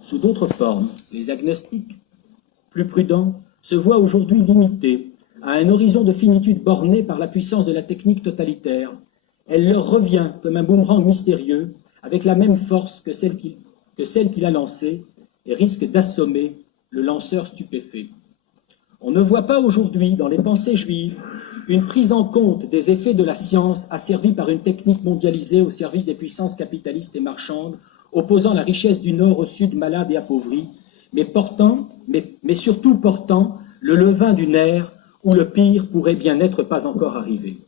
Sous d'autres formes, les agnostiques, plus prudents, se voient aujourd'hui limités à un horizon de finitude borné par la puissance de la technique totalitaire. Elle leur revient comme un boomerang mystérieux, avec la même force que celle qu'il a lancée, et risque d'assommer le lanceur stupéfait. On ne voit pas aujourd'hui dans les pensées juives une prise en compte des effets de la science asservie par une technique mondialisée au service des puissances capitalistes et marchandes, opposant la richesse du Nord au Sud malade et appauvri, mais surtout portant le levain d'une ère où le pire pourrait bien n'être pas encore arrivé.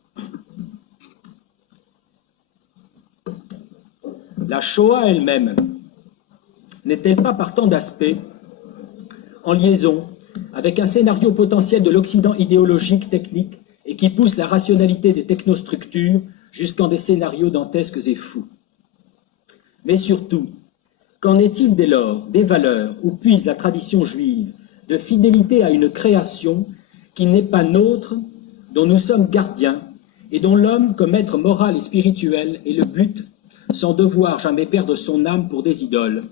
La Shoah elle-même n'est-elle pas par tant d'aspects en liaison avec un scénario potentiel de l'Occident idéologique, technique, et qui pousse la rationalité des technostructures jusqu'en des scénarios dantesques et fous? Mais surtout, qu'en est-il dès lors des valeurs où puise la tradition juive de fidélité à une création qui n'est pas nôtre, dont nous sommes gardiens, et dont l'homme, comme être moral et spirituel, est le but, sans devoir jamais perdre son âme pour des idoles?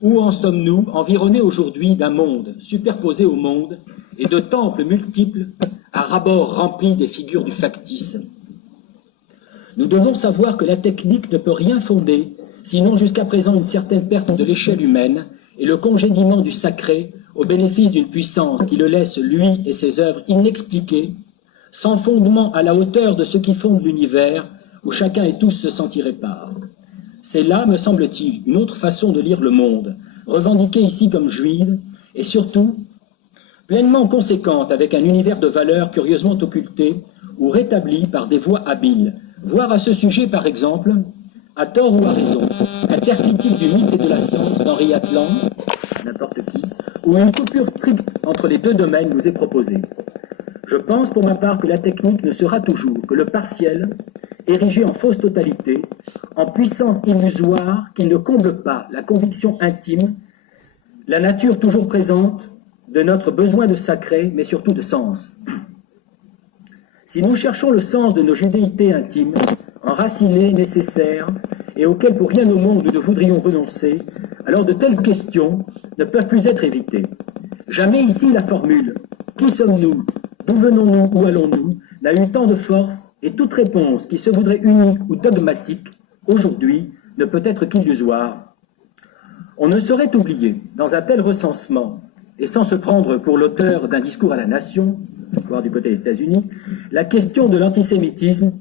Où en sommes-nous, environnés aujourd'hui d'un monde superposé au monde et de temples multiples à ras-bord remplis des figures du factice? Nous devons savoir que la technique ne peut rien fonder, sinon jusqu'à présent une certaine perte de l'échelle humaine et le congédiement du sacré au bénéfice d'une puissance qui le laisse, lui et ses œuvres, inexpliquées, sans fondement à la hauteur de ce qui fonde l'univers, où chacun et tous se sentiraient part. C'est là, me semble-t-il, une autre façon de lire le monde, revendiquée ici comme juive, et surtout pleinement conséquente avec un univers de valeurs curieusement occulté ou rétabli par des voies habiles. Voir à ce sujet, par exemple, à tort ou à raison, un terpitique du mythe et de la science d'Henri Atlan, n'importe qui, où une coupure stricte entre les deux domaines nous est proposée. Je pense pour ma part que la technique ne sera toujours que le partiel, érigé en fausse totalité, en puissance illusoire qui ne comble pas la conviction intime, la nature toujours présente de notre besoin de sacré, mais surtout de sens. Si nous cherchons le sens de nos judéités intimes, enracinées, nécessaires, et auxquelles pour rien au monde nous ne voudrions renoncer, alors de telles questions ne peuvent plus être évitées. Jamais ici la formule « Qui sommes-nous ? D'où venons-nous ? Où allons-nous ?» n'a eu tant de force, et toute réponse qui se voudrait unique ou dogmatique, aujourd'hui, ne peut être qu'illusoire. On ne saurait oublier, dans un tel recensement, et sans se prendre pour l'auteur d'un discours à la nation, voire du côté des États-Unis, la question de l'antisémitisme.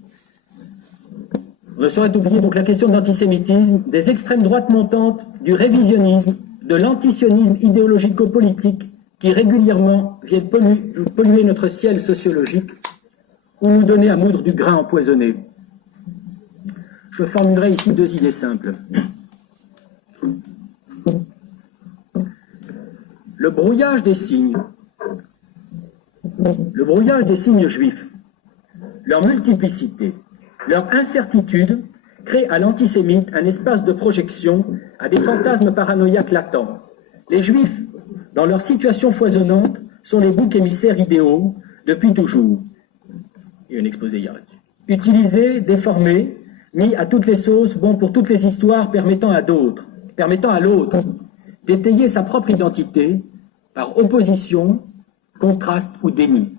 On ne saurait oublier donc la question de l'antisémitisme, des extrêmes droites montantes, du révisionnisme, de l'antisionisme idéologico-politique qui régulièrement viennent polluer notre ciel sociologique ou nous donner à moudre du grain empoisonné. Je formulerai ici deux idées simples. Le brouillage des signes juifs, leur multiplicité, leur incertitude crée à l'antisémite un espace de projection à des fantasmes paranoïaques latents. Les Juifs, dans leur situation foisonnante, sont les boucs émissaires idéaux depuis toujours. Il y a un exposé hier là-dessus. Utilisés, déformés, mis à toutes les sauces, bons pour toutes les histoires, permettant à l'autre d'étayer sa propre identité par opposition, contraste ou déni.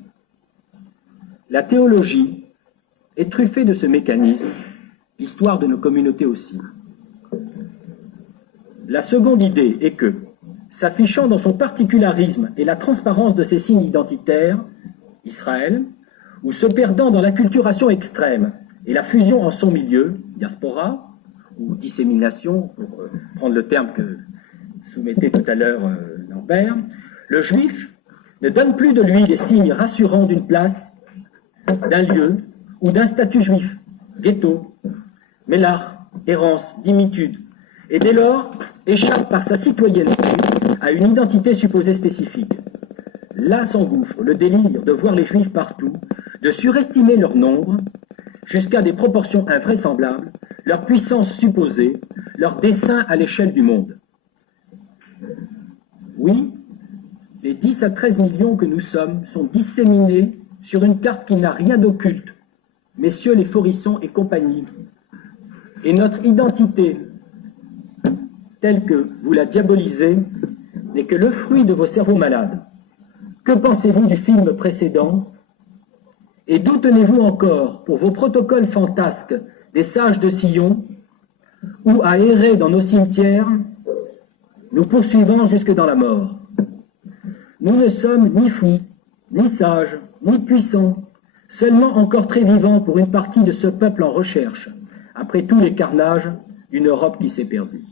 La théologie est truffée de ce mécanisme, l'histoire de nos communautés aussi. La seconde idée est que, s'affichant dans son particularisme et la transparence de ses signes identitaires, Israël, ou se perdant dans l'acculturation extrême et la fusion en son milieu, diaspora, ou dissémination, pour prendre le terme que soumettait tout à l'heure Lambert, le juif ne donne plus de lui les signes rassurants d'une place, d'un lieu ou d'un statut juif, ghetto, mélach, errance, dimitude, et dès lors échappe par sa citoyenneté à une identité supposée spécifique. Là s'engouffre le délire de voir les juifs partout, de surestimer leur nombre, jusqu'à des proportions invraisemblables, leur puissance supposée, leur dessein à l'échelle du monde. Oui, les 10 à 13 millions que nous sommes sont disséminés sur une carte qui n'a rien d'occulte, messieurs les Forissons et compagnie. Et notre identité telle que vous la diabolisez, n'est que le fruit de vos cerveaux malades. Que pensez-vous du film précédent? Et d'où tenez-vous encore pour vos protocoles fantasques des sages de Sion, ou à errer dans nos cimetières, nous poursuivant jusque dans la mort? Nous ne sommes ni fous, ni sages, ni puissants, seulement encore très vivants pour une partie de ce peuple en recherche, après tous les carnages d'une Europe qui s'est perdue.